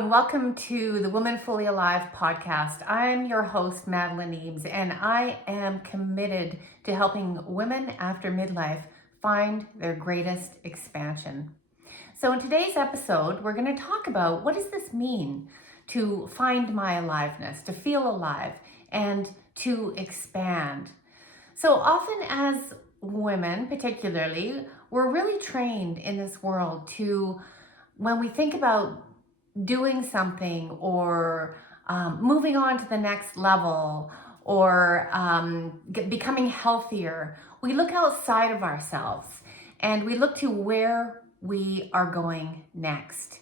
and welcome to the Woman Fully Alive podcast. I'm your host, Madeleine, and I am committed to helping women after midlife find their greatest expansion. So in today's episode, we're going to talk about what does this mean to find my aliveness, to feel alive, and to expand. So often as women, particularly, we're really trained in this world to, when we think about doing something or moving on to the next level or becoming healthier, we look outside of ourselves and we look to where we are going next.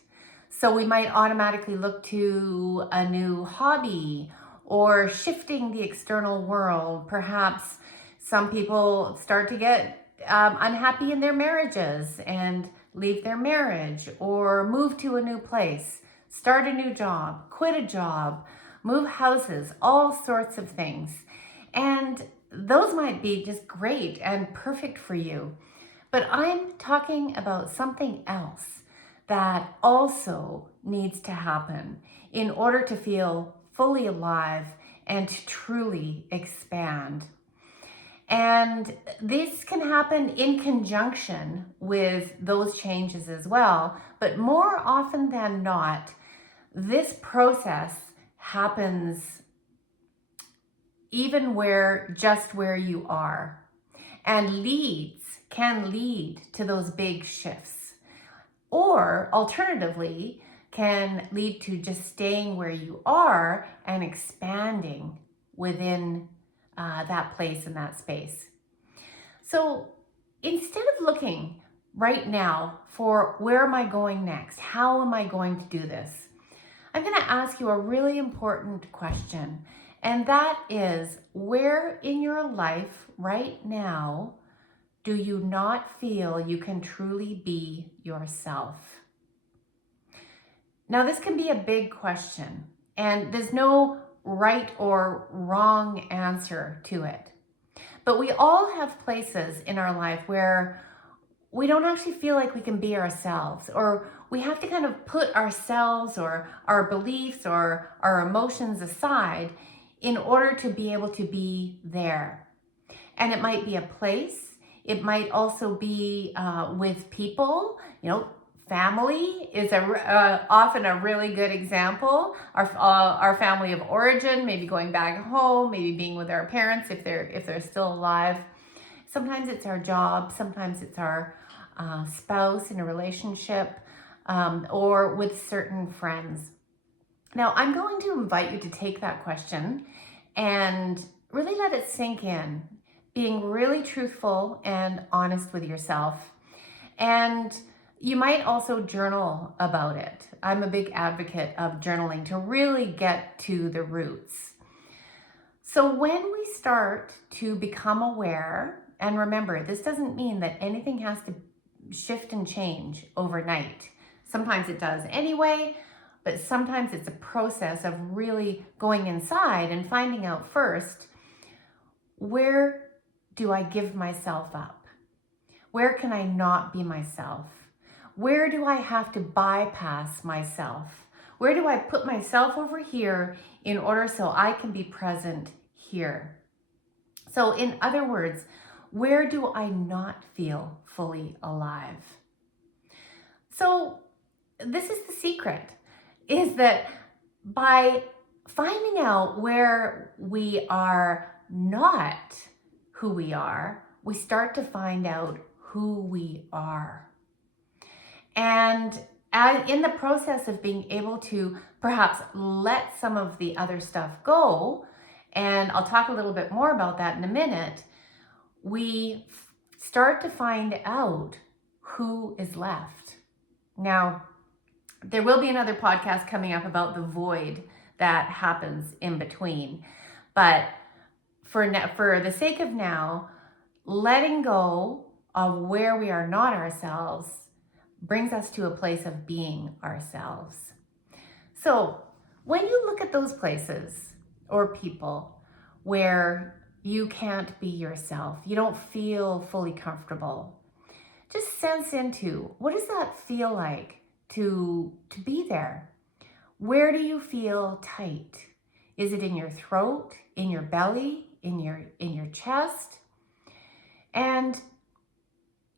So we might automatically look to a new hobby or shifting the external world. Perhaps some people start to get unhappy in their marriages and leave their marriage or move to a new place, start a new job, quit a job, move houses, all sorts of things. And those might be just great and perfect for you. But I'm talking about something else that also needs to happen in order to feel fully alive and to truly expand. And this can happen in conjunction with those changes as well. But more often than not, this process happens even just where you are, and can lead to those big shifts. Or alternatively, can lead to just staying where you are and expanding within that place and that space. So instead of looking right now for where am I going next, how am I going to do this, I'm going to ask you a really important question. And that is, where in your life right now do you not feel you can truly be yourself? Now, this can be a big question, and there's no right or wrong answer to it. But we all have places in our life where we don't actually feel like we can be ourselves, or we have to kind of put ourselves or our beliefs or our emotions aside in order to be able to be there. And it might be a place. It might also be with people. Family is often a really good example. Our family of origin, maybe going back home, maybe being with our parents if they're still alive. Sometimes it's our job. Sometimes it's our spouse in a relationship, or with certain friends. Now, I'm going to invite you to take that question and really let it sink in, being really truthful and honest with yourself. And you might also journal about it. I'm a big advocate of journaling to really get to the roots. So when we start to become aware, and remember, this doesn't mean that anything has to shift and change overnight. Sometimes it does anyway, but sometimes it's a process of really going inside and finding out first, where do I give myself up? Where can I not be myself? Where do I have to bypass myself? Where do I put myself over here in order so I can be present here? So in other words, where do I not feel fully alive? So this is the secret, is that by finding out where we are not who we are, we start to find out who we are. And in the process of being able to perhaps let some of the other stuff go, and I'll talk a little bit more about that in a minute, we start to find out who is left. Now, there will be another podcast coming up about the void that happens in between. But for the sake of now, letting go of where we are not ourselves brings us to a place of being ourselves. So when you look at those places or people where you can't be yourself, you don't feel fully comfortable, just sense into, what does that feel like to be there? Where do you feel tight? Is it in your throat, in your belly, in your chest? And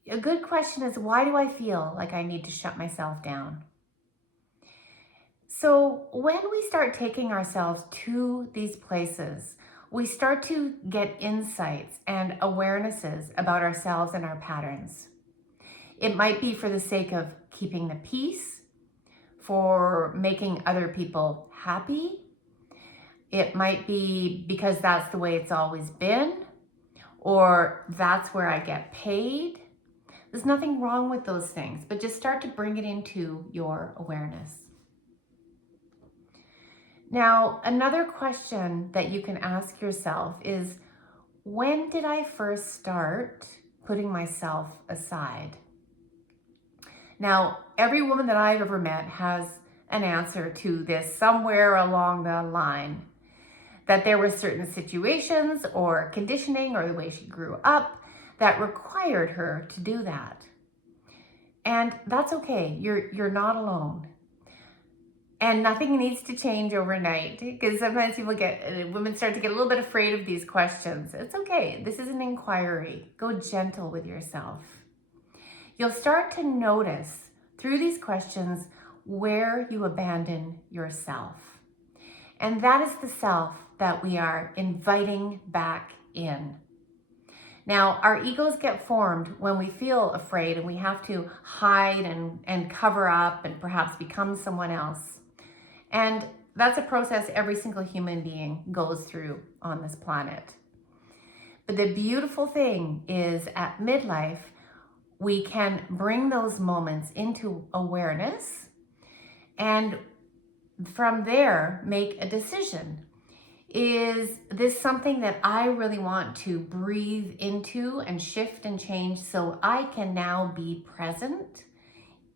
a good question is, why do I feel like I need to shut myself down? So when we start taking ourselves to these places, we start to get insights and awarenesses about ourselves and our patterns. It might be for the sake of keeping the peace, for making other people happy. It might be because that's the way it's always been, or that's where I get paid. There's nothing wrong with those things, but just start to bring it into your awareness. Now, another question that you can ask yourself is, when did I first start putting myself aside? Now, every woman that I've ever met has an answer to this somewhere along the line, that there were certain situations or conditioning or the way she grew up that required her to do that. And that's okay. You're not alone. And nothing needs to change overnight, because sometimes women start to get a little bit afraid of these questions. It's okay. This is an inquiry. Go gentle with yourself. You'll start to notice through these questions where you abandon yourself. And that is the self that we are inviting back in. Now, our egos get formed when we feel afraid and we have to hide and cover up and perhaps become someone else. And that's a process every single human being goes through on this planet. But the beautiful thing is, at midlife, we can bring those moments into awareness and from there make a decision. Is this something that I really want to breathe into and shift and change so I can now be present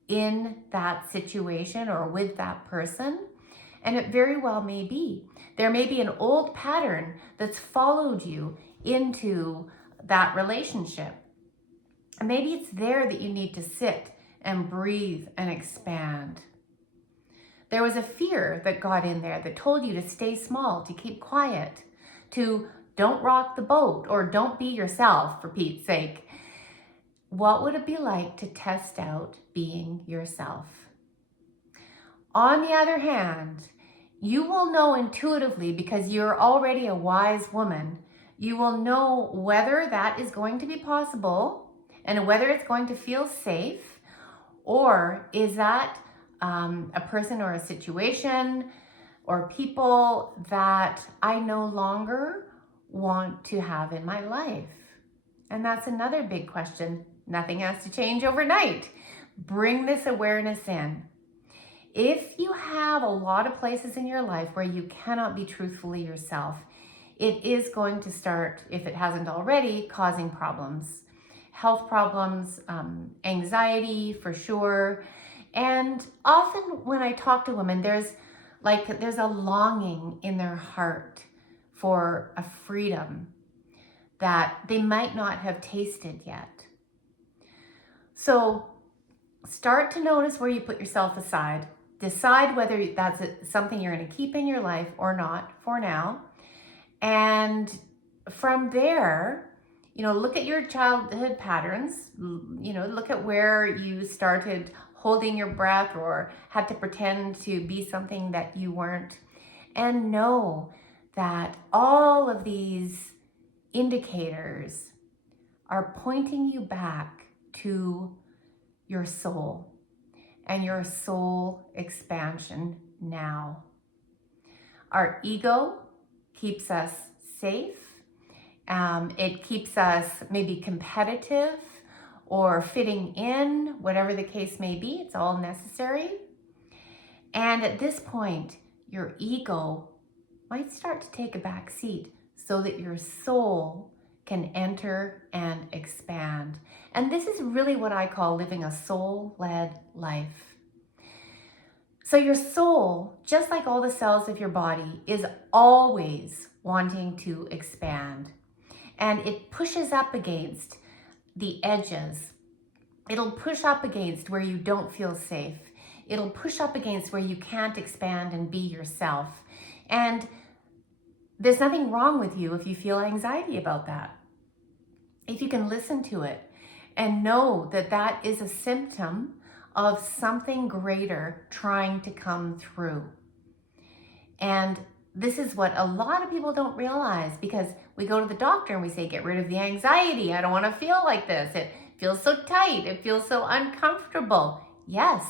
in that situation or with that person? And it very well may be. There may be an old pattern that's followed you into that relationship. And maybe it's there that you need to sit and breathe and expand. There was a fear that got in there that told you to stay small, to keep quiet, to don't rock the boat, or don't be yourself, for Pete's sake. What would it be like to test out being yourself? On the other hand, you will know intuitively, because you're already a wise woman, you will know whether that is going to be possible and whether it's going to feel safe, or is that a person or a situation or people that I no longer want to have in my life. And that's another big question. Nothing has to change overnight. Bring this awareness in. If you have a lot of places in your life where you cannot be truthfully yourself, it is going to start, if it hasn't already, causing problems. Health problems, anxiety for sure. And often when I talk to women, there's a longing in their heart for a freedom that they might not have tasted yet. So start to notice where you put yourself aside. Decide whether that's something you're going to keep in your life or not for now. And from there, look at your childhood patterns. Look at where you started holding your breath or had to pretend to be something that you weren't. And know that all of these indicators are pointing you back to your soul and your soul expansion now. Our ego keeps us safe. It keeps us maybe competitive or fitting in, whatever the case may be. It's all necessary. And at this point, your ego might start to take a back seat so that your soul can enter and expand. And this is really what I call living a soul-led life. So your soul, just like all the cells of your body, is always wanting to expand. And it pushes up against the edges. It'll push up against where you don't feel safe. It'll push up against where you can't expand and be yourself. And there's nothing wrong with you if you feel anxiety about that. If you can listen to it and know that that is a symptom of something greater trying to come through. And this is what a lot of people don't realize, because we go to the doctor and we say, get rid of the anxiety. I don't want to feel like this. It feels so tight. It feels so uncomfortable. Yes,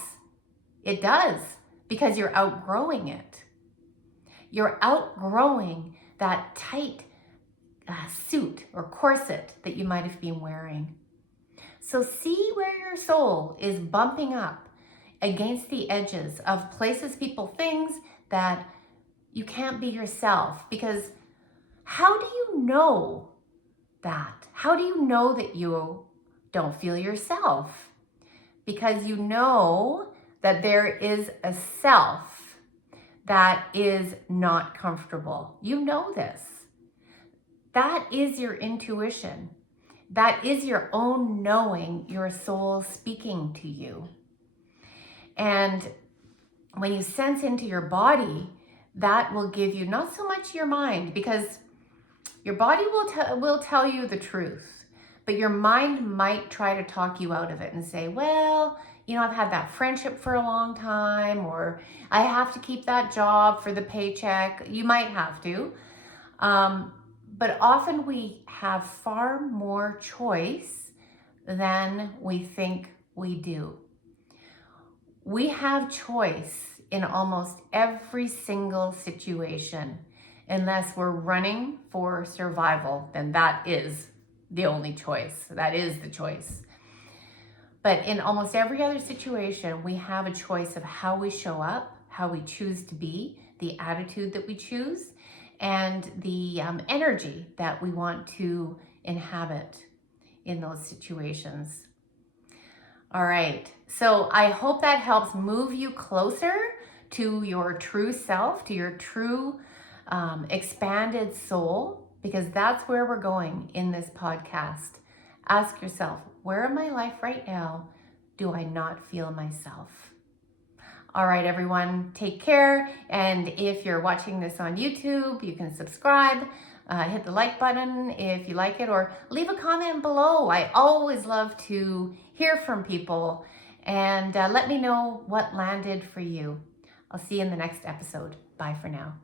it does, because you're outgrowing it. You're outgrowing that tight suit or corset that you might have been wearing. So see where your soul is bumping up against the edges of places, people, things that you can't be yourself. Because how do you know that? How do you know that you don't feel yourself? Because you know that there is a self that is not comfortable. You know this. That is your intuition. That is your own knowing, your soul speaking to you. And when you sense into your body, that will give you not so much your mind, because your body will tell you the truth, but your mind might try to talk you out of it and say, well, you know, I've had that friendship for a long time, or I have to keep that job for the paycheck. You might have to. But often we have far more choice than we think we do. We have choice in almost every single situation. Unless we're running for survival, then that is the only choice. That is the choice. But in almost every other situation, we have a choice of how we show up, how we choose to be, the attitude that we choose, and the energy that we want to inhabit in those situations. All right, so I hope that helps move you closer to your true self, to your true expanded soul, because that's where we're going in this podcast. Ask yourself, where in my life right now do I not feel myself? All right, everyone, take care. And if you're watching this on YouTube, you can subscribe, hit the like button if you like it, or leave a comment below. I always love to hear from people, and let me know what landed for you. I'll see you in the next episode. Bye for now.